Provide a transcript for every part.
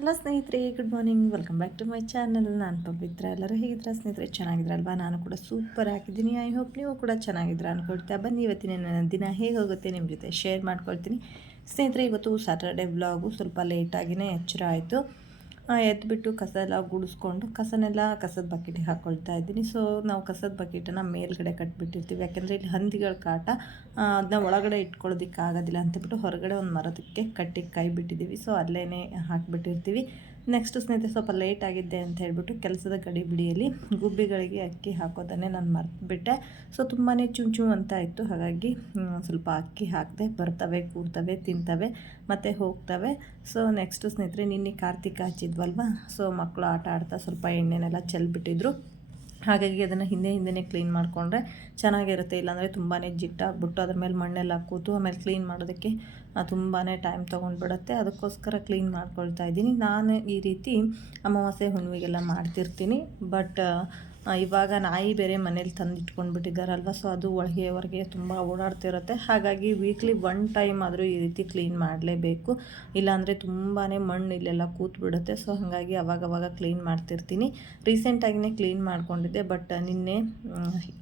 Hello ಸ್ನೇಹಿತರೆ good morning welcome back to my channel ನಾನು ಪವಿತ್ರ. ಎಲ್ಲರೂ ಹೇಗಿದ್ರೆ ಸ್ನೇಹಿತರೆ? ಚೆನ್ನಾಗಿದ್ರಲ್ವಾ ನಾನು ಕೂಡ ಸೂಪರ್ ಹಾಕಿದ್ದೀನಿ ಐ ಹೋಪ್ ನೀವು ಕೂಡ ಚೆನ್ನಾಗಿದ್ರೆ ಅಂದ್ಕೊಳ್ತಾ ಬನ್ನಿ. ಇವತ್ತಿನ ನನ್ನ ದಿನ ಹೇಗೆ ಹೋಗುತ್ತೆ ನಿಮ್ಮ ಜೊತೆ ಶೇರ್ ಮಾಡ್ಕೊಳ್ತೀನಿ. ಸ್ನೇಹಿತರೆ, ಇವತ್ತು ಸ್ಯಾಟರ್ಡೆ ವ್ಲಾಗು ಸ್ವಲ್ಪ ಲೇಟಾಗಿಯೇ ಎಚ್ಚರ ಆಯಿತು. ಎದ್ದುಬಿಟ್ಟು ಕಸ ಎಲ್ಲ ಗುಡಿಸ್ಕೊಂಡು ಕಸನೆಲ್ಲ ಕಸದ ಬಕೆಟಿಗೆ ಹಾಕ್ಕೊಳ್ತಾ ಇದ್ದೀನಿ. ಸೊ ನಾವು ಕಸದ ಬಕೆಟನ್ನು ಮೇಲ್ಗಡೆ ಕಟ್ಬಿಟ್ಟಿರ್ತೀವಿ. ಯಾಕೆಂದರೆ ಇಲ್ಲಿ ಹಂದಿಗಳ ಕಾಟ ಅದನ್ನ ಒಳಗಡೆ ಇಟ್ಕೊಳ್ಳೋದಕ್ಕೆ ಆಗೋದಿಲ್ಲ ಅಂತಬಿಟ್ಟು ಹೊರಗಡೆ ಒಂದು ಮರದಕ್ಕೆ ಕಟ್ಟಿ ಕೈ ಬಿಟ್ಟಿದ್ದೀವಿ. ಸೊ ಅಲ್ಲೇ ಹಾಕಿಬಿಟ್ಟಿರ್ತೀವಿ. ನೆಕ್ಸ್ಟ್ ಸ್ನೇಹಿತರೆ, ಸ್ವಲ್ಪ ಲೇಟ್ ಆಗಿದ್ದೆ ಅಂತ ಹೇಳ್ಬಿಟ್ಟು ಕೆಲಸದ ಗಡಿಬಿಡಿಯಲ್ಲಿ ಗುಬ್ಬಿಗಳಿಗೆ ಅಕ್ಕಿ ಹಾಕೋದನ್ನೇ ನಾನು ಮರೆತುಬಿಟ್ಟೆ. ಸೊ ತುಂಬಾ ಚುಂಚು ಅಂತ ಇತ್ತು. ಹಾಗಾಗಿ ಸ್ವಲ್ಪ ಅಕ್ಕಿ ಹಾಕಿದೆ ಬರ್ತವೆ, ಕೂರ್ತವೆ, ತಿಂತವೆ, ಮತ್ತು ಹೋಗ್ತವೆ. ಸೊ ನೆಕ್ಸ್ಟ್ ಸ್ನೇಹಿತರೆ, ನಿನ್ನೆ ಕಾರ್ತಿಕ ಹಚ್ಚಿದ್ವಲ್ವ? ಸೊ ಮಕ್ಕಳು ಆಟ ಆಡ್ತಾ ಸ್ವಲ್ಪ ಎಣ್ಣೆನೆಲ್ಲ ಚೆಲ್ಬಿಟ್ಟಿದ್ರು. ಹಾಗಾಗಿ ಅದನ್ನು ಹಿಂದೆ ಹಿಂದೆನೇ ಕ್ಲೀನ್ ಮಾಡಿಕೊಂಡ್ರೆ ಚೆನ್ನಾಗಿರುತ್ತೆ. ಇಲ್ಲಾಂದರೆ ತುಂಬಾ ಜಿಟ್ಟಾಗ್ಬಿಟ್ಟು ಅದ್ರ ಮೇಲೆ ಮಣ್ಣೆಲ್ಲ ಕೂತು ಆಮೇಲೆ ಕ್ಲೀನ್ ಮಾಡೋದಕ್ಕೆ ತುಂಬಾ ಟೈಮ್ ತೊಗೊಂಡ್ಬಿಡುತ್ತೆ. ಅದಕ್ಕೋಸ್ಕರ ಕ್ಲೀನ್ ಮಾಡ್ಕೊಳ್ತಾ ಇದ್ದೀನಿ. ನಾನು ಈ ರೀತಿ ಅಮಾವಾಸ್ಯೆ ಹುಣ್ಣಿಮೆಗೆಲ್ಲ ಮಾಡ್ತಿರ್ತೀನಿ. ಬಟ್ ಇವಾಗ ನಾಯಿ ಬೇರೆ ಮನೇಲಿ ತಂದು ಇಟ್ಕೊಂಡ್ಬಿಟ್ಟಿದ್ದಾರಲ್ವ ಸೊ ಅದು ಒಳಗೆ ಹೊರಗೆ ತುಂಬ ಓಡಾಡ್ತಿರುತ್ತೆ. ಹಾಗಾಗಿ ವೀಕ್ಲಿ ಒನ್ ಟೈಮ್ ಆದರೂ ಈ ರೀತಿ ಕ್ಲೀನ್ ಮಾಡಲೇಬೇಕು. ಇಲ್ಲಾಂದರೆ ತುಂಬಾ ಮಣ್ಣು ಇಲ್ಲೆಲ್ಲ ಕೂತ್ಬಿಡುತ್ತೆ ಸೊ ಹಾಗಾಗಿ ಅವಾಗವಾಗ ಕ್ಲೀನ್ ಮಾಡ್ತಿರ್ತೀನಿ. ರೀಸೆಂಟಾಗಿಯೇ ಕ್ಲೀನ್ ಮಾಡ್ಕೊಂಡಿದ್ದೆ ಬಟ್ ನಿನ್ನೆ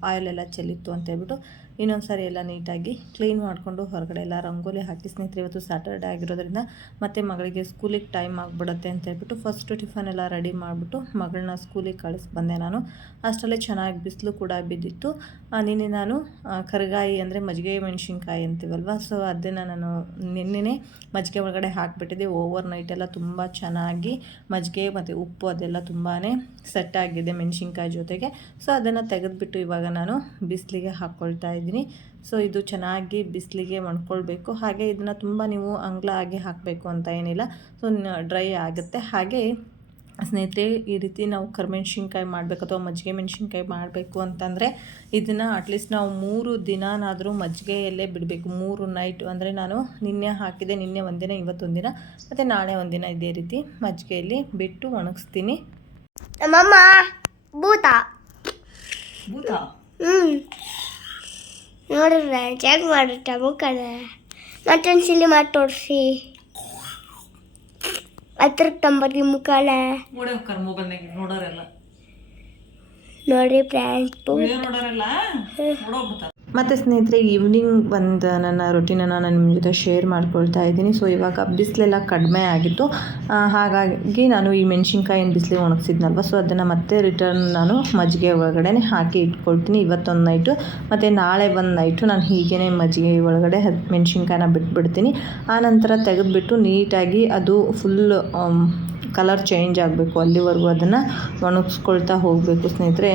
ಆಯಿಲೆಲ್ಲ ಚೆಲ್ಲಿತ್ತು ಅಂತ ಹೇಳ್ಬಿಟ್ಟು ಇನ್ನೊಂದು ಸಾರಿ ಎಲ್ಲ ನೀಟಾಗಿ ಕ್ಲೀನ್ ಮಾಡಿಕೊಂಡು ಹೊರಗಡೆ ಎಲ್ಲ ರಂಗೋಲಿ ಹಾಕಿ ಸ್ನೇಹಿತರೆ, ಇವತ್ತು ಸ್ಯಾಟರ್ಡೇ ಆಗಿರೋದ್ರಿಂದ ಮತ್ತು ಮಗಳಿಗೆ ಸ್ಕೂಲಿಗೆ ಟೈಮ್ ಆಗಿಬಿಡುತ್ತೆ ಅಂತ ಹೇಳ್ಬಿಟ್ಟು ಫಸ್ಟು ಟಿಫನ್ ಎಲ್ಲ ರೆಡಿ ಮಾಡಿಬಿಟ್ಟು ಮಗಳನ್ನ ಸ್ಕೂಲಿಗೆ ಕಳಿಸಿ ಬಂದೆ ನಾನು. ಅಷ್ಟರಲ್ಲೇ ಚೆನ್ನಾಗಿ ಬಿಸಿಲು ಕೂಡ ಬಿದ್ದಿತ್ತು. ನಿನ್ನೆ ನಾನು ಕರಗಾಯಿ ಅಂದರೆ ಮಜ್ಜಿಗೆ ಮೆಣಸಿನ್ಕಾಯಿ ಅಂತೀವಲ್ವ? ಸೊ ಅದನ್ನು ನಾನು ನಿನ್ನೆ ಮಜ್ಜಿಗೆ ಒಳಗಡೆ ಹಾಕಿಬಿಟ್ಟಿದ್ದೆ. ಓವರ್ ನೈಟ್ ಎಲ್ಲ ತುಂಬ ಚೆನ್ನಾಗಿ ಮಜ್ಜಿಗೆ ಮತ್ತು ಉಪ್ಪು ಅದೆಲ್ಲ ತುಂಬಾ ಸೆಟ್ ಆಗಿದೆ ಮೆಣಸಿನ್ಕಾಯಿ ಜೊತೆಗೆ. ಸೊ ಅದನ್ನು ತೆಗೆದುಬಿಟ್ಟು ಇವಾಗ ನಾನು ಬಿಸಿಲಿಗೆ ಹಾಕ್ಕೊಳ್ತಾ ಇದ್ದೀನಿ. ಸೊ ಇದು ಚೆನ್ನಾಗಿ ಬಿಸಿಲಿಗೆ ಮಣ್ಕೊಳ್ಬೇಕು. ಹಾಗೆ ಇದನ್ನು ತುಂಬ ನೀವು ಅಂಗ್ಲ ಆಗಿ ಹಾಕಬೇಕು ಅಂತ ಏನಿಲ್ಲ. ಸೊ ಡ್ರೈ ಆಗುತ್ತೆ. ಹಾಗೆ ಸ್ನೇಹಿತರೆ ಈ ರೀತಿ ನಾವು ಕರಿಮೆಣ್ಸಿನ್ಕಾಯಿ ಮಾಡಬೇಕು ಅಥವಾ ಮಜ್ಜಿಗೆ ಮೆಣಸಿನ್ಕಾಯಿ ಮಾಡಬೇಕು ಅಂತಂದರೆ ಇದನ್ನು ಅಟ್ಲೀಸ್ಟ್ ನಾವು ಮೂರು ದಿನನಾದರೂ ಮಜ್ಜಿಗೆಯಲ್ಲೇ ಬಿಡಬೇಕು. ಮೂರು ನೈಟ್ ಅಂದರೆ ನಾನು ನಿನ್ನೆ ಹಾಕಿದೆ ನಿನ್ನೆ ಒಂದಿನ ಇವತ್ತೊಂದಿನ. ಮತ್ತು ನಾಳೆ ಒಂದಿನ ಇದೇ ರೀತಿ ಮಜ್ಜಿಗೆಯಲ್ಲಿ ಬಿಟ್ಟು ಒಣಗಿಸ್ತೀನಿ. ಭೂತ ಭೂತ ಹ್ಞೂ ನೋಡಿದ್ರೆ ಚೆಕ್ ಮಾಡುತ್ತ ಮುಖನ ಮತ್ತೊಂದು ಸಿಲಿ ಮಾಡಿ ತೋರಿಸಿ ಹತ್ರಕ್ಕೆ ತಂಬರ್ಗಿ ಮುಖನ ಮೊಬೈಲ್ನಾಗ ನೋಡೋರೆಲ್ಲ. ನೋಡ್ರಿ ಫ್ರೆಂಡ್ಸ್ ನೋಡೋರೆಲ್ಲ? ಮತ್ತು ಸ್ನೇಹಿತರೆ ಈವ್ನಿಂಗ್ ಒಂದು ನನ್ನ ರೊಟೀನನ್ನು ನಾನು ನಿಮ್ಮ ಜೊತೆ ಶೇರ್ ಮಾಡ್ಕೊಳ್ತಾ ಇದ್ದೀನಿ. ಸೊ ಇವಾಗ ಬಿಸಿಲೆಲ್ಲ ಕಡಿಮೆ ಆಗಿತ್ತು. ಹಾಗಾಗಿ ನಾನು ಈ ಮೆಣಸಿನ್ಕಾಯಿನ ಬಿಸಿಲಿಗೆ ಒಣಗಿಸಿದ್ನಲ್ವ? ಸೊ ಅದನ್ನು ಮತ್ತೆ ರಿಟರ್ನ್ ನಾನು ಮಜ್ಜಿಗೆ ಒಳಗಡೆ ಹಾಕಿ ಇಟ್ಕೊಳ್ತೀನಿ ಇವತ್ತೊಂದು ನೈಟು ಮತ್ತು ನಾಳೆ ಒಂದು ನೈಟು ನಾನು ಹೀಗೇ ಮಜ್ಜಿಗೆ ಒಳಗಡೆ ಮೆಣಸಿನ್ಕಾಯಿನ ಬಿಟ್ಬಿಡ್ತೀನಿ. ಆನಂತರ ತೆಗೆದುಬಿಟ್ಟು ನೀಟಾಗಿ ಅದು ಫುಲ್ ಕಲರ್ ಚೇಂಜ್ ಆಗಬೇಕು, ಅಲ್ಲಿವರೆಗೂ ಅದನ್ನು ಒಣಗಿಸ್ಕೊಳ್ತಾ ಹೋಗಬೇಕು ಸ್ನೇಹಿತರೆ.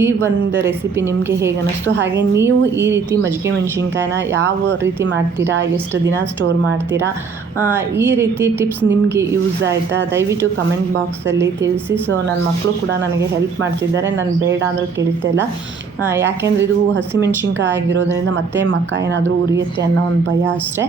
ಈ ಒಂದು ರೆಸಿಪಿ ನಿಮಗೆ ಹೇಗೆ ಅನ್ನಿಸ್ತು? ಹಾಗೆ ನೀವು ಈ ರೀತಿ ಮಜ್ಜಿಗೆ ಮೆಣಸಿನ್ಕಾಯಿನ ಯಾವ ರೀತಿ ಮಾಡ್ತೀರಾ? ಎಷ್ಟು ದಿನ ಸ್ಟೋರ್ ಮಾಡ್ತೀರಾ? ಈ ರೀತಿ ಟಿಪ್ಸ್ ನಿಮಗೆ ಯೂಸ್ ಆಯಿತಾ? ದಯವಿಟ್ಟು ಕಮೆಂಟ್ ಬಾಕ್ಸಲ್ಲಿ ತಿಳಿಸಿ. ಸೊ ನನ್ನ ಮಕ್ಕಳು ಕೂಡ ನನಗೆ ಹೆಲ್ಪ್ ಮಾಡ್ತಿದ್ದಾರೆ. ನಾನು ಬೇಡ ಅಂದರೂ ಕೇಳ್ತಾ ಇಲ್ಲ. ಯಾಕೆಂದರೆ ಇದು ಹಸಿಮೆಣ್ಸಿನ್ಕಾಯಿ ಆಗಿರೋದ್ರಿಂದ ಮತ್ತೆ ಮಕ್ಕ ಏನಾದರೂ ಉರಿಯುತ್ತೆ ಅನ್ನೋ ಒಂದು ಭಯ ಅಷ್ಟೇ.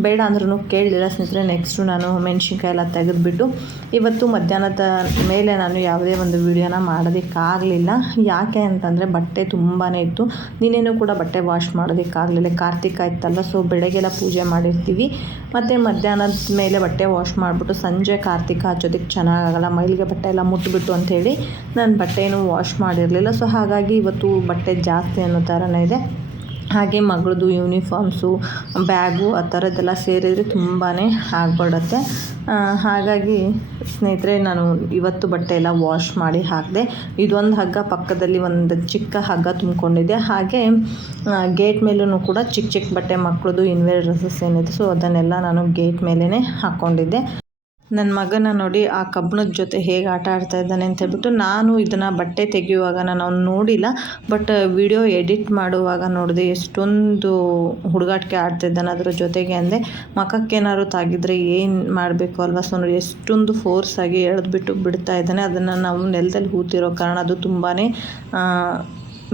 ಬೇಡ ಅಂದ್ರೂ ಕೇಳಲಿಲ್ಲ ಸ್ನೇಹಿತರೆ ನೆಕ್ಸ್ಟು ನಾನು ಮೆಣಸಿನ್ಕಾಯಿ ಎಲ್ಲ ತೆಗೆದುಬಿಟ್ಟು ಇವತ್ತು ಮಧ್ಯಾಹ್ನದ ಮೇಲೆ ನಾನು ಯಾವುದೇ ಒಂದು ವಿಡಿಯೋನ ಮಾಡೋದಕ್ಕಾಗಲಿಲ್ಲ. ಯಾಕೆ ಅಂತಂದರೆ ಬಟ್ಟೆ ತುಂಬಾ ಇತ್ತು. ನಿನ್ನೆನೂ ಕೂಡ ಬಟ್ಟೆ ವಾಶ್ ಮಾಡೋದಕ್ಕಾಗಲಿಲ್ಲ. ಕಾರ್ತಿಕ ಇತ್ತಲ್ಲ ಸೊ ಬೆಳಗ್ಗೆಲ್ಲ ಪೂಜೆ ಮಾಡಿರ್ತೀವಿ. ಮತ್ತು ಮಧ್ಯಾಹ್ನದ ಮೇಲೆ ಬಟ್ಟೆ ವಾಶ್ ಮಾಡಿಬಿಟ್ಟು ಸಂಜೆ ಕಾರ್ತಿಕ ಹಚ್ಚೋದಕ್ಕೆ ಚೆನ್ನಾಗಾಗಲ್ಲ ಮೈಲಿಗೆ ಬಟ್ಟೆ ಎಲ್ಲ ಮುಟ್ಬಿಟ್ಟು ಅಂಥೇಳಿ ನಾನು ಬಟ್ಟೆನೂ ವಾಶ್ ಮಾಡಿರಲಿಲ್ಲ. ಸೊ ಹಾಗಾಗಿ ಇವತ್ತು ಬಟ್ಟೆ ಜಾಸ್ತಿ ಅನ್ನೋ ಥರನೇ ಇದೆ. ಹಾಗೆ ಮಗಳದು ಯೂನಿಫಾರ್ಮ್ಸು ಬ್ಯಾಗು ಆ ಥರದ್ದೆಲ್ಲ ಸೇರಿದರೆ ತುಂಬಾ ಆಗ್ಬಿಡುತ್ತೆ. ಹಾಗಾಗಿ ಸ್ನೇಹಿತರೆ, ನಾನು ಇವತ್ತು ಬಟ್ಟೆ ಎಲ್ಲ ವಾಶ್ ಮಾಡಿ ಹಾಕಿದೆ. ಇದೊಂದು ಹಗ್ಗ ಪಕ್ಕದಲ್ಲಿ ಒಂದು ಚಿಕ್ಕ ಹಗ್ಗ ತುಂಬಿಕೊಂಡಿದೆ ಹಾಗೆ ಗೇಟ್ ಮೇಲೂ ಕೂಡ ಚಿಕ್ಕ ಚಿಕ್ಕ ಬಟ್ಟೆ ಮಕ್ಕಳದು ಇನ್ವೇರ್ ಡ್ರೆಸ್ಸಸ್ ಏನಿದೆ ಸೊ ಅದನ್ನೆಲ್ಲ ನಾನು ಗೇಟ್ ಮೇಲೇ ಹಾಕ್ಕೊಂಡಿದ್ದೆ ನನ್ನ ಮಗನ ನೋಡಿ ಆ ಕಬ್ಬಣದ ಜೊತೆ ಹೇಗೆ ಆಟ ಆಡ್ತಾ ಇದ್ದಾನೆ ಅಂತ ಹೇಳ್ಬಿಟ್ಟು ನಾನು ಇದನ್ನು ಬಟ್ಟೆ ತೆಗೆಯುವಾಗ ನಾನು ಅವ್ನು ನೋಡಿಲ್ಲ ಬಟ್ ವಿಡಿಯೋ ಎಡಿಟ್ ಮಾಡುವಾಗ ನೋಡಿದೆ ಎಷ್ಟೊಂದು ಹುಡುಗಾಟಿಕೆ ಆಡ್ತಾ ಇದ್ದಾನೆ ಅದ್ರ ಜೊತೆಗೆ ಅಂದೆ ಮಖಕ್ಕೇನಾದ್ರು ತಾಗಿದ್ರೆ ಏನು ಮಾಡಬೇಕು ಅಲ್ವಾ ಸೊ ನೋಡಿ ಎಷ್ಟೊಂದು ಫೋರ್ಸ್ ಆಗಿ ಎಳೆದ್ಬಿಟ್ಟು ಬಿಡ್ತಾ ಇದ್ದಾನೆ, ಅದನ್ನು ನಾವು ನೆಲದಲ್ಲಿ ಹೂತಿರೋ ಕಾರಣ ಅದು ತುಂಬಾ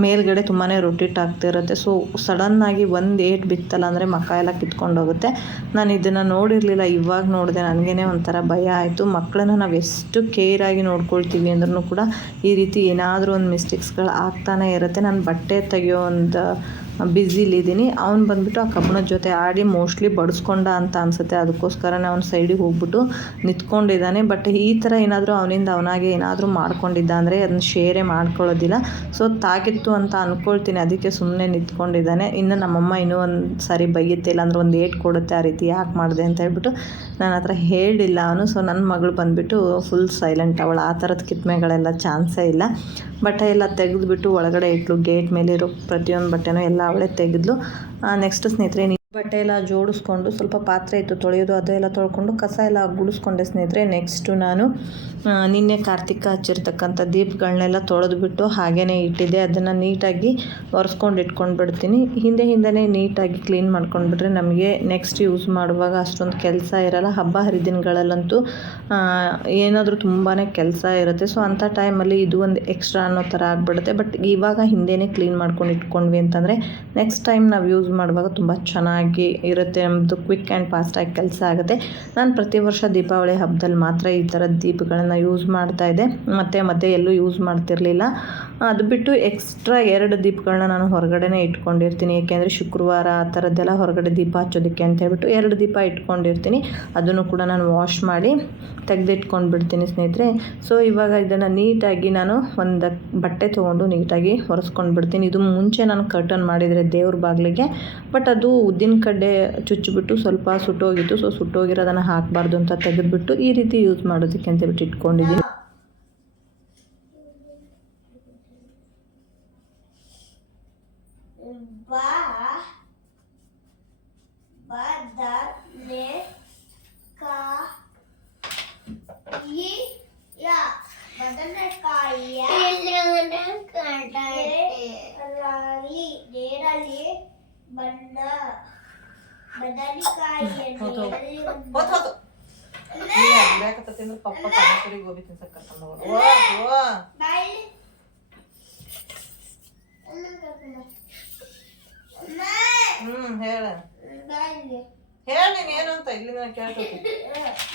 ಮೇಲ್ಗಡೆ ತುಂಬಾ ರೊಟೇಟ್ ಆಗ್ತಿರುತ್ತೆ ಸೊ ಸಡನ್ನಾಗಿ ಒಂದು ಏಟ್ ಬಿತ್ತಲ್ಲ ಅಂದರೆ ಮಕ್ಕ ಎಲ್ಲ ಕಿತ್ಕೊಂಡು ಹೋಗುತ್ತೆ ನಾನು ಇದನ್ನು ನೋಡಿರಲಿಲ್ಲ, ಇವಾಗ ನೋಡಿದೆ. ನನಗೇ ಒಂಥರ ಭಯ ಆಯಿತು. ಮಕ್ಕಳನ್ನ ನಾವು ಎಷ್ಟು ಕೇರಾಗಿ ನೋಡ್ಕೊಳ್ತೀವಿ ಅಂದ್ರೂ ಕೂಡ ಈ ರೀತಿ ಏನಾದರೂ ಒಂದು ಮಿಸ್ಟೇಕ್ಸ್ಗಳು ಆಗ್ತಾನೆ ಇರುತ್ತೆ. ನಾನು ಬಟ್ಟೆ ತೆಗೆಯೋ ಒಂದು ಬ್ಯುಸಿಲಿದ್ದೀನಿ ಅವ್ನು ಬಂದುಬಿಟ್ಟು ಆ ಕಬ್ಬಣದ ಜೊತೆ ಆಡಿ ಮೋಸ್ಟ್ಲಿ ಬಡಿಸ್ಕೊಂಡ ಅಂತ ಅನಿಸುತ್ತೆ. ಅದಕ್ಕೋಸ್ಕರನೇ ಅವ್ನ ಸೈಡಿಗೆ ಹೋಗ್ಬಿಟ್ಟು ನಿಂತ್ಕೊಂಡಿದ್ದಾನೆ. ಬಟ್ ಈ ಥರ ಏನಾದರೂ ಅವನಿಂದ ಅವನಾಗೆ ಏನಾದರೂ ಮಾಡ್ಕೊಂಡಿದ್ದ ಅಂದರೆ ಅದನ್ನ ಶೇರೇ ಮಾಡ್ಕೊಳ್ಳೋದಿಲ್ಲ. ಸೊ ತಾಗಿತ್ತು ಅಂತ ಅಂದ್ಕೊಳ್ತೀನಿ ಅದಕ್ಕೆ ಸುಮ್ಮನೆ ನಿಂತ್ಕೊಂಡಿದ್ದಾನೆ. ಇನ್ನು ನಮ್ಮಮ್ಮ ಇನ್ನೂ ಒಂದು ಸಾರಿ ಬೈಯುತ್ತೆ. ಇಲ್ಲಾಂದ್ರೆ ಒಂದು ಏಟ್ ಕೊಡುತ್ತೆ. ಆ ರೀತಿ ಯಾಕೆ ಮಾಡಿದೆ ಅಂತ ಹೇಳ್ಬಿಟ್ಟು ನನ್ನ ಹತ್ರ ಹೇಳಿಲ್ಲ ಅವನು. ಸೊ ನನ್ನ ಮಗಳು ಬಂದುಬಿಟ್ಟು ಫುಲ್ ಸೈಲೆಂಟ್ ಅವಳು. ಆ ಥರದ ಕಿತ್ಮೆಗಳೆಲ್ಲ ಚಾನ್ಸೇ ಇಲ್ಲ. ಬಟ್ಟೆ ಎಲ್ಲ ತೆಗೆದುಬಿಟ್ಟು ಒಳಗಡೆ ಇಟ್ಲು. ಗೇಟ್ ಮೇಲೆ ಇರೋ ಪ್ರತಿಯೊಂದು ಬಟ್ಟೆನೂ ಎಲ್ಲ ಅವಳೇ ತೆಗೆದ್ಲು. ನೆಕ್ಸ್ಟ್ ಸ್ನೇಹಿತರೆ ಬಟ್ಟೆ ಎಲ್ಲ ಜೋಡಿಸ್ಕೊಂಡು ಸ್ವಲ್ಪ ಪಾತ್ರೆ ಇತ್ತು ತೊಳೆಯೋದು, ಅದೆಲ್ಲ ತೊಳ್ಕೊಂಡು ಕಸ ಎಲ್ಲ ಗುಡಿಸ್ಕೊಂಡೆ ಸ್ನೇಹಿತರೆ. ನೆಕ್ಸ್ಟು ನಾನು ನಿನ್ನೆ ಕಾರ್ತಿಕ ಹಚ್ಚಿರ್ತಕ್ಕಂಥ ದೀಪಗಳನ್ನೆಲ್ಲ ತೊಳೆದ್ಬಿಟ್ಟು ಹಾಗೇ ಇಟ್ಟಿದ್ದೆ. ಅದನ್ನು ನೀಟಾಗಿ ಒರೆಸ್ಕೊಂಡು ಇಟ್ಕೊಂಡು ಬಿಡ್ತೀನಿ ಹಿಂದೆ ಹಿಂದೆನೇ ನೀಟಾಗಿ ಕ್ಲೀನ್ ಮಾಡ್ಕೊಂಡ್ಬಿಟ್ರೆ ನಮಗೆ ನೆಕ್ಸ್ಟ್ ಯೂಸ್ ಮಾಡುವಾಗ ಅಷ್ಟೊಂದು ಕೆಲಸ ಇರಲ್ಲ. ಹಬ್ಬ ಹರಿದಿನಗಳಲ್ಲಂತೂ ಏನಾದರೂ ತುಂಬಾ ಕೆಲಸ ಇರುತ್ತೆ. ಸೊ ಅಂಥ ಟೈಮಲ್ಲಿ ಇದು ಒಂದು ಎಕ್ಸ್ಟ್ರಾ ಅನ್ನೋ ಥರ ಆಗಿಬಿಡುತ್ತೆ. ಬಟ್ ಇವಾಗ ಹಿಂದೆನೇ ಕ್ಲೀನ್ ಮಾಡ್ಕೊಂಡು ಇಟ್ಕೊಂಡ್ವಿ ಅಂತಂದರೆ ನೆಕ್ಸ್ಟ್ ಟೈಮ್ ನಾವು ಯೂಸ್ ಮಾಡುವಾಗ ತುಂಬ ಚೆನ್ನಾಗಿ ಇರುತ್ತೆ ನಮ್ಮದು ಕ್ವಿಕ್ ಆ್ಯಂಡ್ ಫಾಸ್ಟಾಗಿ ಕೆಲಸ ಆಗುತ್ತೆ. ನಾನು ಪ್ರತಿ ವರ್ಷ ದೀಪಾವಳಿ ಹಬ್ಬದಲ್ಲಿ ಮಾತ್ರ ಈ ಥರದ ದೀಪಗಳನ್ನು ಯೂಸ್ ಮಾಡ್ತಾ ಇದ್ದೆ. ಮತ್ತು ಮತ್ತೆ ಎಲ್ಲೂ ಯೂಸ್ ಮಾಡ್ತಿರಲಿಲ್ಲ. ಅದು ಬಿಟ್ಟು ಎಕ್ಸ್ಟ್ರಾ ಎರಡು ದೀಪಗಳನ್ನ ನಾನು ಹೊರಗಡೆನೇ ಇಟ್ಕೊಂಡಿರ್ತೀನಿ. ಏಕೆಂದರೆ ಶುಕ್ರವಾರ ಆ ಥರದ್ದೆಲ್ಲ ಹೊರಗಡೆ ದೀಪ ಹಚ್ಚೋದಕ್ಕೆ ಅಂತ ಹೇಳ್ಬಿಟ್ಟು ಎರಡು ದೀಪ ಇಟ್ಕೊಂಡಿರ್ತೀನಿ. ಅದನ್ನು ಕೂಡ ನಾನು ವಾಶ್ ಮಾಡಿ ತೆಗೆದಿಟ್ಕೊಂಡು ಬಿಡ್ತೀನಿ ಸ್ನೇಹಿತರೆ. ಸೊ ಇವಾಗ ಇದನ್ನು ನೀಟಾಗಿ ನಾನು ಒಂದು ಬಟ್ಟೆ ತೊಗೊಂಡು ನೀಟಾಗಿ ಒರೆಸ್ಕೊಂಡು ಬಿಡ್ತೀನಿ ಇದು ಮುಂಚೆ ನಾನು ಕರ್ಟನ್ ಮಾಡಿದರೆ ದೇವ್ರ ಬಾಗಿಲಿಗೆ ಬಟ್ ಅದು ಉದ್ದಿನ ಕಡ್ಡೆ ಚುಚ್ಚಿಬಿಟ್ಟು ಸ್ವಲ್ಪ ಸುಟ್ಟೋಗಿತ್ತು. ಸೊ ಸುಟ್ಟೋಗಿರೋದನ್ನು ಹಾಕಬಾರ್ದು ಅಂತ ತೆಗೆದುಬಿಟ್ಟು ಈ ರೀತಿ ಯೂಸ್ ಮಾಡೋದಕ್ಕೆ ಅಂತ ಹೇಳ್ಬಿಟ್ಟು ಇಟ್ಕೊಂಡಿದ್ದೀನಿ. ಬಾ ಬದನೆ ಕಾ ಈ ಯಾ ಬದನೆಕಾಯಿಯ ನೇರಳಿ ನೇರಳಿ ಬಣ್ಣ ಬದನೆಕಾಯಿಯ ಹೌದು. ನೇರಳಿ ಬಣ್ಣ ಹೊತ್ತು ಹೊತ್ತು ಬೇಕತ್ತಂದ್ರೆ ಪಪ್ಪ ಪಾನಿಪುರಿ ಗೋಬಿ ತಿನ್ಸಕ್ಕೆ ಕರ್ಕೊಂಡು ಹೋಗೋದು ಹ್ಞೂ ಹೇಳ. ಹೇಳಿ ನೀನು ಏನು ಅಂತ ನಾನು ಕೇಳ್ತೀನಿ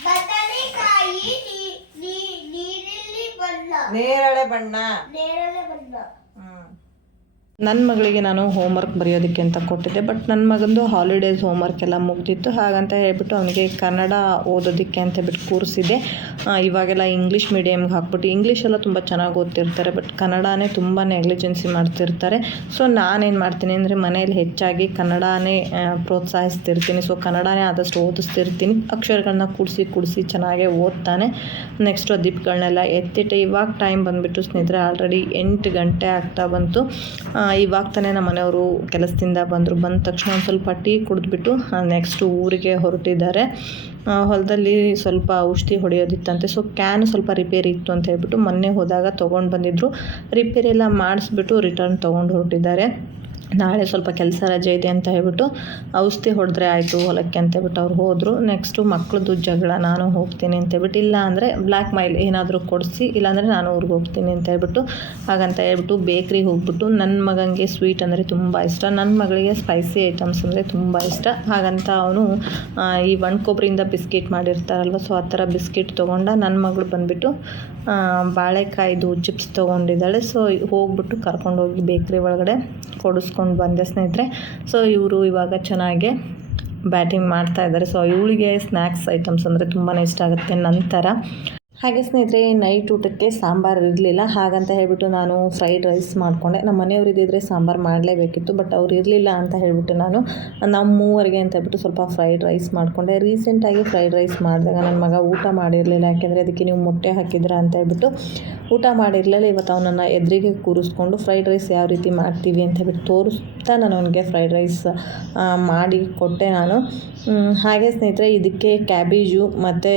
ಬದನೆಕಾಯಿ ನೀರಿಲ್ಲಿ ಬಣ್ಣ. ನೇರಳೆ ಬಣ್ಣ. ನೇರಳೆ ಬಣ್ಣ. ನನ್ನ ಮಗಳಿಗೆ ನಾನು ಹೋಮ್ವರ್ಕ್ ಬರೆಯೋದಕ್ಕೆ ಅಂತ ಕೊಟ್ಟಿದ್ದೆ ಬಟ್ ನನ್ನ ಮಗಂದು ಹಾಲಿಡೇಸ್ ಹೋಮ್ವರ್ಕ್ ಎಲ್ಲ ಮುಗ್ದಿತ್ತು. ಹಾಗಂತ ಹೇಳ್ಬಿಟ್ಟು ಅವನಿಗೆ ಕನ್ನಡ ಓದೋದಕ್ಕೆ ಅಂತ ಹೇಳ್ಬಿಟ್ಟು ಕೂರಿಸಿದೆ ಇವಾಗೆಲ್ಲ ಇಂಗ್ಲೀಷ್ ಮೀಡಿಯಮ್ಗೆ ಹಾಕ್ಬಿಟ್ಟು ಇಂಗ್ಲೀಷೆಲ್ಲ ತುಂಬ ಚೆನ್ನಾಗಿ ಓದ್ತಿರ್ತಾರೆ ಬಟ್ ಕನ್ನಡನೇ ತುಂಬ ನೆಗ್ಲಿಜೆನ್ಸಿ ಮಾಡ್ತಿರ್ತಾರೆ. ಸೊ ನಾನೇನು ಮಾಡ್ತೀನಿ ಅಂದರೆ ಮನೇಲಿ ಹೆಚ್ಚಾಗಿ ಕನ್ನಡನೇ ಪ್ರೋತ್ಸಾಹಿಸ್ತಿರ್ತೀನಿ. ಸೊ ಕನ್ನಡನೇ ಆದಷ್ಟು ಓದಿಸ್ತಿರ್ತೀನಿ. ಅಕ್ಷರಗಳನ್ನ ಕೂಡಿಸಿ ಕೂಡಿಸಿ ಚೆನ್ನಾಗೇ ಓದ್ತಾನೆ. ನೆಕ್ಸ್ಟ್ ದೀಪಗಳನ್ನೆಲ್ಲ ಎತ್ತಿಟ್ಟು ಇವಾಗ ಟೈಮ್ ಬಂದುಬಿಟ್ಟು ಸ್ನೇಹಿತರೆ ಆಲ್ರೆಡಿ ಎಂಟು ಗಂಟೆ ಆಗ್ತಾ ಬಂತು. ಇವಾಗ ತಾನೇ ನಮ್ಮ ಮನೆಯವರು ಕೆಲಸದಿಂದ ಬಂದರು. ಬಂದ ತಕ್ಷಣ ಒಂದು ಸ್ವಲ್ಪ ಟೀ ಕುಡಿದ್ಬಿಟ್ಟು ನೆಕ್ಸ್ಟು ಊರಿಗೆ ಹೊರಟಿದ್ದಾರೆ. ಹೊಲದಲ್ಲಿ ಸ್ವಲ್ಪ ಔಷಧಿ ಹೊಡೆಯೋದಿತ್ತಂತೆ. ಸೊ ಕ್ಯಾನ್ ಸ್ವಲ್ಪ ರಿಪೇರಿ ಇತ್ತು ಅಂತ ಹೇಳ್ಬಿಟ್ಟು ಮೊನ್ನೆ ಹೋದಾಗ ತೊಗೊಂಡು ಬಂದಿದ್ದರು ರಿಪೇರಿ ಎಲ್ಲ ಮಾಡಿಸ್ಬಿಟ್ಟು ರಿಟರ್ನ್ ತೊಗೊಂಡು ಹೊರಟಿದ್ದಾರೆ. ನಾಳೆ ಸ್ವಲ್ಪ ಕೆಲಸ ರಜೆ ಇದೆ ಅಂತ ಹೇಳ್ಬಿಟ್ಟು ಔಷಧಿ ಹೊಡೆದ್ರೆ ಆಯಿತು ಹೊಲಕ್ಕೆ ಅಂತ ಹೇಳ್ಬಿಟ್ಟು ಅವ್ರು ಹೋದರು. ನೆಕ್ಸ್ಟು ಮಕ್ಳದ್ದು ಜಗಳ, ನಾನು ಹೋಗ್ತೀನಿ ಅಂತ ಹೇಳ್ಬಿಟ್ಟು, ಇಲ್ಲ ಅಂದರೆ ಬ್ಲ್ಯಾಕ್ ಮೈಲ್ ಏನಾದರೂ ಕೊಡಿಸಿ ಇಲ್ಲಾಂದರೆ ನಾನು ಊರಿಗೆ ಹೋಗ್ತೀನಿ ಅಂತ ಹೇಳ್ಬಿಟ್ಟು ಹಾಗಂತ ಹೇಳ್ಬಿಟ್ಟು ಬೇಕ್ರಿಗೆ ಹೋಗ್ಬಿಟ್ಟು ನನ್ನ ಮಗನಿಗೆ ಸ್ವೀಟ್ ಅಂದರೆ ತುಂಬ ಇಷ್ಟ ನನ್ನ ಮಗಳಿಗೆ ಸ್ಪೈಸಿ ಐಟಮ್ಸ್ ಅಂದರೆ ತುಂಬ ಇಷ್ಟ. ಹಾಗಂತ ಅವನು ಈ ಒಣ ಕೊಬ್ಬರಿಯಿಂದ ಬಿಸ್ಕಿಟ್ ಮಾಡಿರ್ತಾರಲ್ವ ಸೊ ಆ ಥರ ಬಿಸ್ಕಿಟ್ ತೊಗೊಂಡ ನನ್ನ ಮಗಳು ಬಂದುಬಿಟ್ಟು ಬಾಳೆಕಾಯ್ದು ಚಿಪ್ಸ್ ತೊಗೊಂಡಿದ್ದಾಳೆ. ಸೊ ಹೋಗ್ಬಿಟ್ಟು ಕರ್ಕೊಂಡೋಗಿ ಬೇಕ್ರಿ ಒಳಗಡೆ ಕೊಡಿಸ್ಕೊಂಡು ಬಂದೆ ಸ್ನೇಹಿತರೆ. ಸೊ ಇವರು ಇವಾಗ ಚೆನ್ನಾಗೆ ಬ್ಯಾಟಿಂಗ್ ಮಾಡ್ತಾ ಇದ್ದಾರೆ. ಸೊ ಇವಳಿಗೆ ಸ್ನ್ಯಾಕ್ಸ್ ಐಟಮ್ಸ್ ಅಂದರೆ ತುಂಬಾ ಇಷ್ಟ ಆಗುತ್ತೆ ನಂತರ ಹಾಗೆ ಸ್ನೇಹಿತರೆ ನೈಟ್ ಊಟಕ್ಕೆ ಸಾಂಬಾರು ಇರಲಿಲ್ಲ. ಹಾಗಂತ ಹೇಳಿಬಿಟ್ಟು ನಾನು ಫ್ರೈಡ್ ರೈಸ್ ಮಾಡಿಕೊಂಡೆ. ನಮ್ಮ ಮನೆಯವ್ರು ಇದ್ದಿದ್ರೆ ಸಾಂಬಾರು ಮಾಡಲೇಬೇಕಿತ್ತು ಬಟ್ ಅವ್ರು ಇರಲಿಲ್ಲ ಅಂತ ಹೇಳಿಬಿಟ್ಟು ನಾನು ನಮ್ಮ ಮೂವರಿಗೆ ಅಂತ ಹೇಳ್ಬಿಟ್ಟು ಸ್ವಲ್ಪ ಫ್ರೈಡ್ ರೈಸ್ ಮಾಡಿಕೊಂಡೆ. ರೀಸೆಂಟಾಗಿ ಫ್ರೈಡ್ ರೈಸ್ ಮಾಡಿದಾಗ ನನ್ನ ಮಗ ಊಟ ಮಾಡಿರಲಿಲ್ಲ. ಯಾಕೆಂದರೆ ಅದಕ್ಕೆ ನೀವು ಮೊಟ್ಟೆ ಹಾಕಿದ್ರಾ ಅಂತ ಹೇಳ್ಬಿಟ್ಟು ಊಟ ಮಾಡಿರಲಿಲ್ಲ. ಇವತ್ತು ಅವನನ್ನು ಎದುರಿಗೆ ಕೂರಿಸ್ಕೊಂಡು ಫ್ರೈಡ್ ರೈಸ್ ಯಾವ ರೀತಿ ಮಾಡ್ತೀವಿ ಅಂತ ಹೇಳ್ಬಿಟ್ಟು ತೋರಿಸ್ತಾ ನಾನು ಅವನಿಗೆ ಫ್ರೈಡ್ ರೈಸ್ ಮಾಡಿ ಕೊಟ್ಟೆ ನಾನು. ಹಾಗೆ ಸ್ನೇಹಿತರೆ, ಇದಕ್ಕೆ ಕ್ಯಾಬೇಜು ಮತ್ತು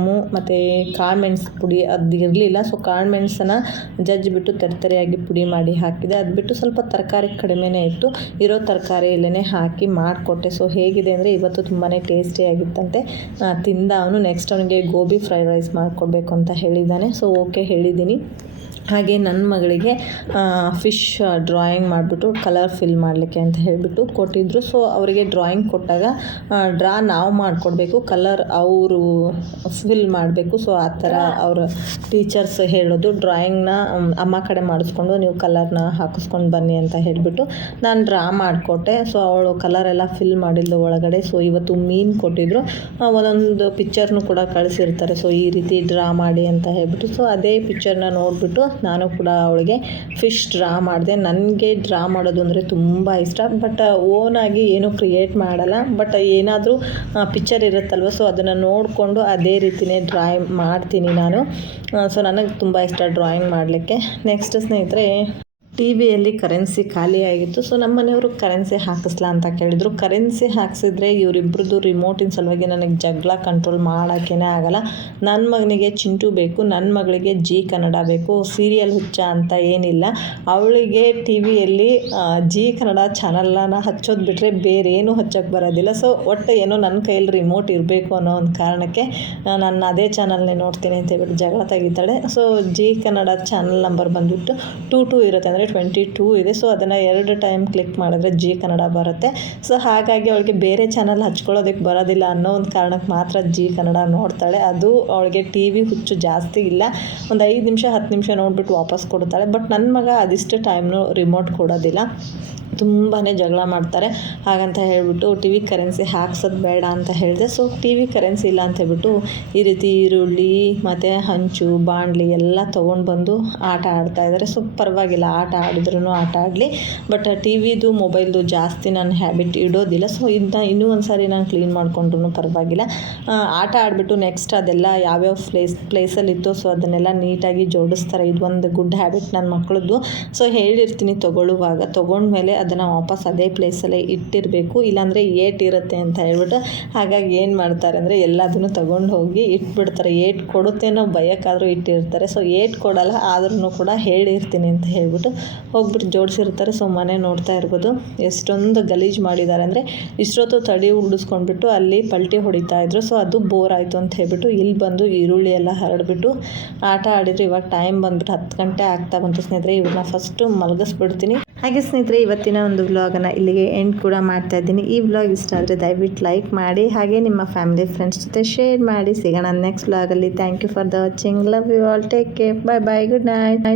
ಕ್ಯಾಪ್ಸಿಕಮ್ಮು ಮತ್ತು ಕಾಳುಮೆಣ್ಸು ಪುಡಿ ಅದು ಇರಲಿಲ್ಲ. ಸೊ ಕಾಳುಮೆಣ್ಸನ್ನು ಜಜ್ಜಿಬಿಟ್ಟು ತರ್ತರಿಯಾಗಿ ಪುಡಿ ಮಾಡಿ ಹಾಕಿದೆ. ಅದು ಬಿಟ್ಟು ಸ್ವಲ್ಪ ತರಕಾರಿ ಕಡಿಮೆನೇ ಇತ್ತು. ಇರೋ ತರಕಾರಿಯಲ್ಲೇ ಹಾಕಿ ಮಾಡಿಕೊಟ್ಟೆ. ಸೊ ಹೇಗಿದೆ ಅಂದರೆ ಇವತ್ತು ತುಂಬಾ ಟೇಸ್ಟಿಯಾಗಿತ್ತಂತೆ ತಿಂದ ಅವನು ನೆಕ್ಸ್ಟ್ ಅವನಿಗೆ ಗೋಬಿ ಫ್ರೈಡ್ ರೈಸ್ ಮಾಡಿಕೊಡ್ಬೇಕು ಅಂತ ಹೇಳಿದ್ದಾನೆ. ಸೊ ಓಕೆ ಹೇಳಿದ್ದೀನಿ. ಹಾಗೆ ನನ್ನ ಮಗಳಿಗೆ ಫಿಶ್ ಡ್ರಾಯಿಂಗ್ ಮಾಡಿಬಿಟ್ಟು ಕಲರ್ ಫಿಲ್ ಮಾಡಲಿಕ್ಕೆ ಅಂತ ಹೇಳಿಬಿಟ್ಟು ಕೊಟ್ಟಿದ್ದರು ಸೊ ಅವರಿಗೆ ಡ್ರಾಯಿಂಗ್ ಕೊಟ್ಟಾಗ ಡ್ರಾ ನಾವು ಮಾಡಿಕೊಡ್ಬೇಕು ಕಲರ್ ಅವರು ಫಿಲ್ ಮಾಡಬೇಕು. ಸೊ ಆ ಥರ ಅವ್ರ ಟೀಚರ್ಸ್ ಹೇಳೋದು ಡ್ರಾಯಿಂಗ್ನ ಅಮ್ಮ ಕಡೆ ಮಾಡಿಸ್ಕೊಂಡು ನೀವು ಕಲರ್ನ ಹಾಕಿಸ್ಕೊಂಡು ಬನ್ನಿ ಅಂತ ಹೇಳಿಬಿಟ್ಟು ನಾನು ಡ್ರಾ ಮಾಡಿಕೊಟ್ಟೆ. ಸೊ ಅವಳು ಕಲರ್ ಎಲ್ಲ ಫಿಲ್ ಮಾಡಿದ್ಲು ಒಳಗಡೆ. ಸೊ ಇವತ್ತು ಮೀನು ಕೊಟ್ಟಿದ್ದರು ಒಂದೊಂದು ಪಿಕ್ಚರ್ನು ಕೂಡ ಕಳಿಸಿರ್ತಾರೆ. ಸೊ ಈ ರೀತಿ ಡ್ರಾ ಮಾಡಿ ಅಂತ ಹೇಳಿಬಿಟ್ಟು. ಸೊ ಅದೇ ಪಿಕ್ಚರ್ನ ನೋಡಿಬಿಟ್ಟು ನಾನು ಕೂಡ ಅವಳಿಗೆ ಫಿಶ್ ಡ್ರಾ ಮಾಡಿದೆ. ನನಗೆ ಡ್ರಾ ಮಾಡೋದು ಅಂದರೆ ತುಂಬ ಇಷ್ಟ. ಬಟ್ ಓನಾಗಿ ಏನು ಕ್ರಿಯೇಟ್ ಮಾಡಲ್ಲ. ಬಟ್ ಏನಾದರೂ ಪಿಕ್ಚರ್ ಇರುತ್ತಲ್ವ? ಸೊ ಅದನ್ನು ನೋಡಿಕೊಂಡು ಅದೇ ರೀತಿಯೇ ಡ್ರಾಯಿಂಗ್ ಮಾಡ್ತೀನಿ ನಾನು. ಸೊ ನನಗೆ ತುಂಬ ಇಷ್ಟ ಡ್ರಾಯಿಂಗ್ ಮಾಡಲಿಕ್ಕೆ. ನೆಕ್ಸ್ಟ್ ಸ್ನೇಹಿತರೆ ಟಿ ವಿಯಲ್ಲಿ ಕರೆನ್ಸಿ ಖಾಲಿಯಾಗಿತ್ತು. ಸೊ ನಮ್ಮ ಮನೆಯವರು ಕರೆನ್ಸಿ ಹಾಕಿಸ್ಲಾ ಅಂತ ಕೇಳಿದರು. ಕರೆನ್ಸಿ ಹಾಕಿಸಿದ್ರೆ ಇವರಿಬ್ರದ್ದು ರಿಮೋಟಿನ ಸಲುವಾಗಿ ನನಗೆ ಜಗಳ ಕಂಟ್ರೋಲ್ ಮಾಡೋಕ್ಕೇ ಆಗಲ್ಲ. ನನ್ನ ಮಗನಿಗೆ ಚಿಂಟು ಬೇಕು ನನ್ನ ಮಗಳಿಗೆ ಜಿ ಕನ್ನಡ ಬೇಕು ಸೀರಿಯಲ್ ಹುಚ್ಚ ಅಂತ ಏನಿಲ್ಲ. ಅವಳಿಗೆ ಟಿ ವಿಯಲ್ಲಿ ಜಿ ಕನ್ನಡ ಚಾನಲ್ನ ಹಚ್ಚೋದು ಬಿಟ್ಟರೆ ಬೇರೆ ಏನೂ ಹಚ್ಚೋಕ್ಕೆ ಬರೋದಿಲ್ಲ. ಸೊ ಒಟ್ಟು ಏನೋ ನನ್ನ ಕೈಯಲ್ಲಿ ರಿಮೋಟ್ ಇರಬೇಕು ಅನ್ನೋ ಒಂದು ಕಾರಣಕ್ಕೆ ನಾನು ಅದೇ ಚಾನಲ್ನೇ ನೋಡ್ತೀನಿ ಅಂತ ಹೇಳ್ಬಿಟ್ಟು ಜಗಳ ತೆಗಿತಾಳೆ. So Zee Kannada channel number ಬಂದುಬಿಟ್ಟು ಟೂ ಟೂ ಇರುತ್ತೆ. ಅಂದರೆ ಟ್ವೆಂಟಿ ಟೂ ಇದೆ. ಸೊ ಅದನ್ನು ಎರಡು ಟೈಮ್ ಕ್ಲಿಕ್ ಮಾಡಿದ್ರೆ ಜಿ ಕನ್ನಡ ಬರುತ್ತೆ. ಸೊ ಹಾಗಾಗಿ ಅವಳಿಗೆ ಬೇರೆ ಚಾನಲ್ ಹಚ್ಕೊಳ್ಳೋದಕ್ಕೆ ಬರೋದಿಲ್ಲ ಅನ್ನೋ ಒಂದು ಕಾರಣಕ್ಕೆ ಮಾತ್ರ ಜಿ ಕನ್ನಡ ನೋಡ್ತಾಳೆ. ಅದು ಅವಳಿಗೆ ಟಿ ವಿ ಹುಚ್ಚು ಜಾಸ್ತಿ ಇಲ್ಲ. ಒಂದು ಐದು ನಿಮಿಷ, ಹತ್ತು ನಿಮಿಷ ನೋಡಿಬಿಟ್ಟು ವಾಪಸ್ ಕೊಡ್ತಾಳೆ. ಬಟ್ ನನ್ನ ಮಗ ಅದಿಷ್ಟು ಟೈಮ್ನು ರಿಮೋಟ್ ಕೊಡೋದಿಲ್ಲ. ತುಂಬಾ ಜಗಳ ಮಾಡ್ತಾರೆ. ಹಾಗಂತ ಹೇಳಿಬಿಟ್ಟು ಟಿ ವಿ ಕರೆನ್ಸಿ ಹಾಕ್ಸೋದು ಬೇಡ ಅಂತ ಹೇಳಿದೆ. ಸೊ ಟಿ ವಿ ಕರೆನ್ಸಿ ಇಲ್ಲ ಅಂತ ಹೇಳ್ಬಿಟ್ಟು ಈ ರೀತಿ ಈರುಳ್ಳಿ, ಮತ್ತು ಹಂಚು ಬಾಣಲಿ ಎಲ್ಲ ತೊಗೊಂಡು ಬಂದು ಆಟ ಆಡ್ತಾ ಇದ್ದಾರೆ. ಸೊ ಪರವಾಗಿಲ್ಲ. ಆಟ ಆಡಿದ್ರೂ ಆಟ ಆಡಲಿ ಬಟ್ ಟಿ ವಿದು ಮೊಬೈಲ್ದು ಜಾಸ್ತಿ ನಾನು ಹ್ಯಾಬಿಟ್ ಇಡೋದಿಲ್ಲ. ಸೊ ಇದನ್ನ ಇನ್ನೂ ಒಂದು ಸಾರಿ ನಾನು ಕ್ಲೀನ್ ಮಾಡಿಕೊಂಡ್ರು ಪರವಾಗಿಲ್ಲ. ಆಟ ಆಡಿಬಿಟ್ಟು ನೆಕ್ಸ್ಟ್ ಅದೆಲ್ಲ ಯಾವ್ಯಾವ ಪ್ಲೇಸ್ ಪ್ಲೇಸಲ್ಲಿತ್ತು ಸೊ ಅದನ್ನೆಲ್ಲ ನೀಟಾಗಿ ಜೋಡಿಸ್ತಾರೆ. ಇದು ಒಂದು ಗುಡ್ ಹ್ಯಾಬಿಟ್ ನನ್ನ ಮಕ್ಕಳದ್ದು ಸೊ ಹೇಳಿರ್ತೀನಿ ತೊಗೊಳ್ಳುವಾಗ. ತೊಗೊಂಡ್ಮೇಲೆ ಅದನ್ನು ವಾಪಸ್ ಅದೇ ಪ್ಲೇಸಲ್ಲೇ ಇಟ್ಟಿರಬೇಕು. ಇಲ್ಲಾಂದರೆ ಏಟ್ ಇರುತ್ತೆ ಅಂತ ಹೇಳ್ಬಿಟ್ಟು ಹಾಗಾಗಿ ಏನು ಮಾಡ್ತಾರೆ ಅಂದರೆ ಎಲ್ಲದನ್ನು ತೊಗೊಂಡು ಹೋಗಿ ಇಟ್ಬಿಡ್ತಾರೆ. ಏಟ್ ಕೊಡುತ್ತೇನೋ ಭಯಕ್ಕಾದರೂ ಇಟ್ಟಿರ್ತಾರೆ. ಸೊ ಏಟ್ ಕೊಡಲ್ಲ ಆದ್ರೂ ಕೂಡ ಹೇಳಿರ್ತೀನಿ ಅಂತ ಹೇಳ್ಬಿಟ್ಟು ಹೋಗ್ಬಿಟ್ಟು ಜೋಡಿಸಿರ್ತಾರೆ. ಸೊ ಮನೆ ನೋಡ್ತಾ ಇರ್ಬೋದು. ಎಷ್ಟೊಂದು ಗಲೀಜು ಮಾಡಿದ್ದಾರೆ. ಅಂದರೆ ಇಷ್ಟೊತ್ತು ತಡಿ ಉಡಿಸ್ಕೊಂಡ್ಬಿಟ್ಟು ಅಲ್ಲಿ ಪಲ್ಟಿ ಹೊಡಿತಾ ಇದ್ರು. ಸೊ ಅದು ಬೋರ್ ಆಯಿತು ಅಂತ ಹೇಳ್ಬಿಟ್ಟು ಇಲ್ಲಿ ಬಂದು ಈರುಳ್ಳಿ ಎಲ್ಲ ಹರಡ್ಬಿಟ್ಟು ಆಟ ಆಡಿದ್ರು. ಇವಾಗ ಟೈಮ್ ಬಂದ್ಬಿಟ್ಟು ಹತ್ತು ಗಂಟೆ ಆಗ್ತಾ ಬಂತು ಸ್ನೇಹಿತರೆ. ಇವ್ರನ್ನ ಫಸ್ಟು ಮಲಗಿಸ್ಬಿಡ್ತೀನಿ. ಹಾಗೆ ಸ್ನೇಹಿತರೆ, ಇವತ್ತಿನ ಒಂದು ವ್ಲಾಗನ್ನು ಇಲ್ಲಿಗೆ ಎಂಡ್ ಕೂಡ ಮಾಡ್ತಾ ಇದ್ದೀನಿ. ಈ ವ್ಲಾಗ್ ಇಷ್ಟ ಆದರೆ ದಯವಿಟ್ಟು ಲೈಕ್ ಮಾಡಿ, ಹಾಗೆ ನಿಮ್ಮ ಫ್ಯಾಮಿಲಿ ಫ್ರೆಂಡ್ಸ್ ಜೊತೆ ಶೇರ್ ಮಾಡಿ. ಸಿಗೋಣ ನೆಕ್ಸ್ಟ್ ವ್ಲಾಗಲ್ಲಿ thank you for the watching love you all take care bye bye good night